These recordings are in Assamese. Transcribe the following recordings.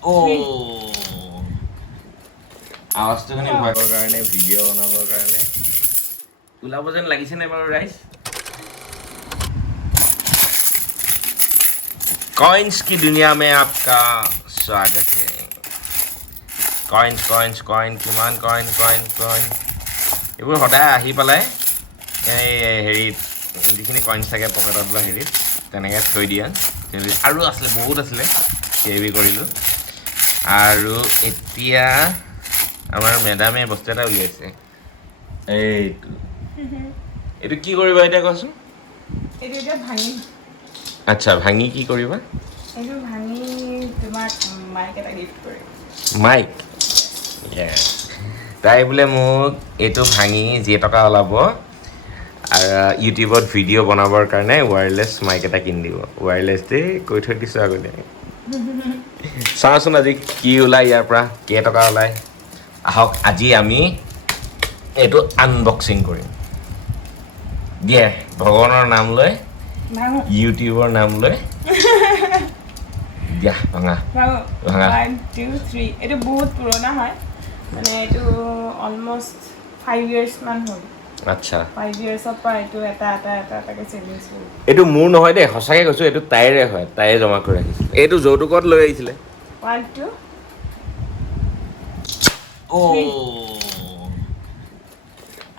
আৱাজটো মানে ভয়ৰ কাৰণে ভিডিঅ' বনাবৰ কাৰণে ওলাব যেন লাগিছে নে বাৰু ৰাইজ कॉइन्स की दुनिया में आपका स्वागत है कॉइन्स কিমান কইন এইবোৰ সদায় আহি পেলাই এই হেৰিত যিখিনি কইনছ থাকে পকেটত বা হেৰিত তেনেকৈ থৈ দিয়া আৰু আছিলে বহুত আছিলে কেবি কৰিলোঁ আৰু এতিয়া আমাৰ মেডামে বস্তু এটা উলিয়াইছে এইটো কি কৰিবা এতিয়া কোৱাচোন এইটো এতিয়া ভাঙি আচ্ছা ভাঙি কি কৰিবা এইটো ভাঙি তোমাক মাইক এটা গিফ্ট কৰিম মাইক তাই বোলে মোক এইটো ভাঙি যি টকা ওলাব আৰু ইউটিউবত ভিডিঅ' বনাবৰ কাৰণে ৱায়াৰলেছ মাইক এটা কিনি দিব ৱায়াৰলেছ দেই কৈ থৈ দিছোঁ আগতে চাওঁচোন আজি কি ওলায় ইয়াৰ পৰা কেইটকা ওলায় আহক আজি আমি এইটো আনবক্সিং কৰিম দিয়ে ভগৱানৰ নাম লৈ ইউটিউবৰ নাম লৈ দিয়া ভাঙা 1 2 3 এইটো বহুত পুৰণা হয় মানে এইটো অলমষ্ট 5 ইয়াৰ্ছ মান হ'ল আচ্ছা 5 ইয়াৰ্ছৰ পৰা এইটো এটাকে চেভিংছ হ'ল এইটো মোৰ নহয় দেই সঁচাকৈ কৈছোঁ এইটো তাইৰে হয় তাইয়ে জমা কৰি ৰাখিছিল এইটো যৌতুকত লৈ আহিছিলে 1 2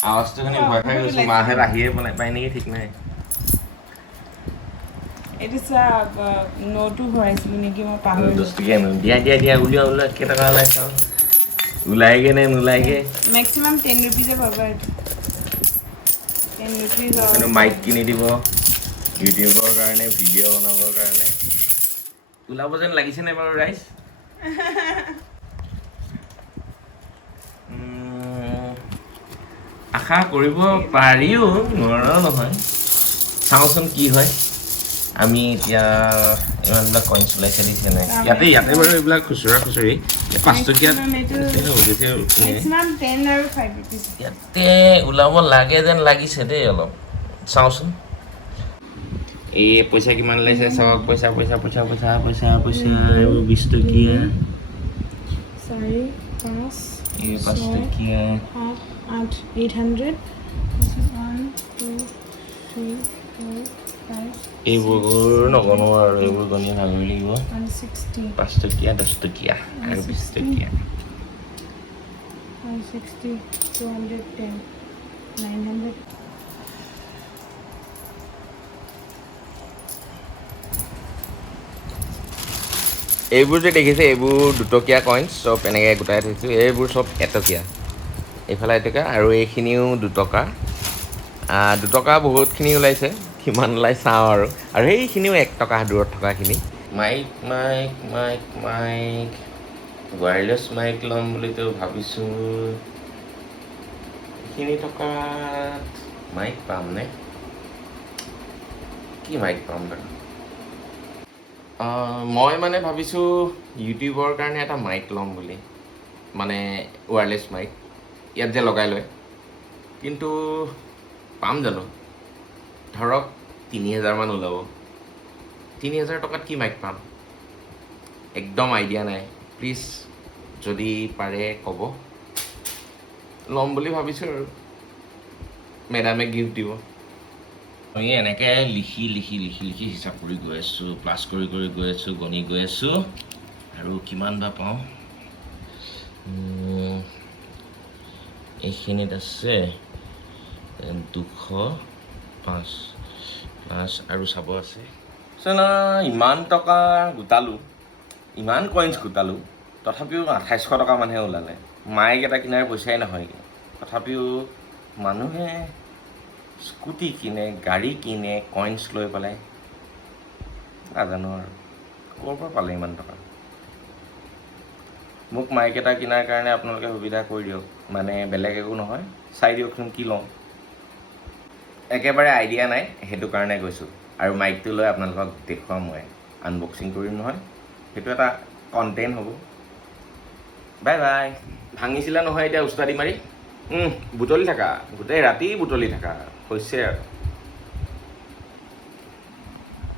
আৱাজটো শুনি ভয় খাই গৈছোঁ মাহে আহিয়ে পায় নেকি ঠিক নাই এইটো চোৱা নোটো ভৰাইছিলোঁ নেকি মই পাহৰিলোঁ 10 টকীয়া নোট দিয়া উলিওৱা কেইটকা ওলাই চাওঁ ওলাইগে নে নোলাইগে মেক্সিমাম 10 ৰুপিজে পাবা এইটো 10 ৰুপিজ কিন্তু মাইক কিনি দিব ইউটিউবৰ কাৰণে ভিডিঅ' বনাবৰ কাৰণে ওলাব যেন লাগিছে নে বাৰু ৰাইজ আশা কৰিব পাৰিও নোৱাৰাও নহয় চাওঁচোন কি হয় আমি এতিয়া ইমানবিলাক কইনছ ওলাইছে দিছে নাই ইয়াতে বাৰু এইবিলাক খুচুৰা খুচুৰি 5 টকীয়াত ইয়াতে ওলাব লাগে যেন লাগিছে দেই অলপ চাওঁচোন এই পইচা কিমান ওলাইছে চাওক পইচা এইবোৰ 20 টকীয়া 5 টকীয়া 800 এইবোৰ নগনো আৰু এইবোৰ গণি ভাবিব লাগিব 5 টকীয়া 10 টকীয়া আৰু 20 টকীয়া 160 210 900 এইবোৰ যে দেখিছে এইবোৰ 2 টকীয়া কইনছ চব এনেকৈ গোটাই থৈছোঁ এইবোৰ চব 1 টকীয়া এইফালে 1 টকা আৰু এইখিনিও 2 টকা 2 টকা বহুতখিনি ওলাইছে কিমান ওলাই চাওঁ আৰু সেইখিনিও 1 টকা দূৰত থকাখিনি মাইক ৱায়াৰলেছ মাইক ল'ম বুলিতো ভাবিছোঁ এইখিনি টকাত মাইক পামনে কি মাইক পাম বাৰু মই মানে ভাবিছোঁ ইউটিউবৰ কাৰণে এটা মাইক ল'ম বুলি মানে ৱায়াৰলেছ মাইক ইয়াত যে লগাই লয় কিন্তু পাম জানো ধৰক 3000 মান ওলাব 3000 টকাত কি মাইক পাম একদম আইডিয়া নাই প্লিজ যদি পাৰে ক'ব ল'ম বুলি ভাবিছোঁ আৰু মেডামে গিফ্ট দিব মই এনেকৈ লিখি হিচাপ কৰি গৈ আছোঁ প্লাছ কৰি গৈ আছোঁ গণি গৈ আছোঁ আৰু কিমান বা পাওঁ এইখিনিত আছে 205 প্লাছ আৰু চাব আছে ইমান টকা গোটালোঁ ইমান কইনছ গোটালোঁ তথাপিও 2800 টকা মানহে ওলালে মাইক এটা কিনাৰ পইচাই নহয়গৈ তথাপিও মানুহে স্কুটি কিনে গাড়ী কিনে কইনছ লৈ পেলাই নাজানো আৰু ক'ৰ পৰা পালে ইমান টকা মোক মাইক এটা কিনাৰ কাৰণে আপোনালোকে সুবিধা কৰি দিয়ক মানে বেলেগ একো নহয় চাই দিয়কচোন কি লওঁ একেবাৰে আইডিয়া নাই সেইটো কাৰণে গৈছোঁ আৰু মাইকটো লৈ আপোনালোকক দেখুৱাম মই আনবক্সিং কৰিম নহয় সেইটো এটা কণ্টেণ্ট হ'ব বাই বাই ভাঙিছিলা নহয় এতিয়া উস্তাদি মাৰি বুটলি থাকা গোটেই ৰাতি বুটলি থাকা হৈছে আৰু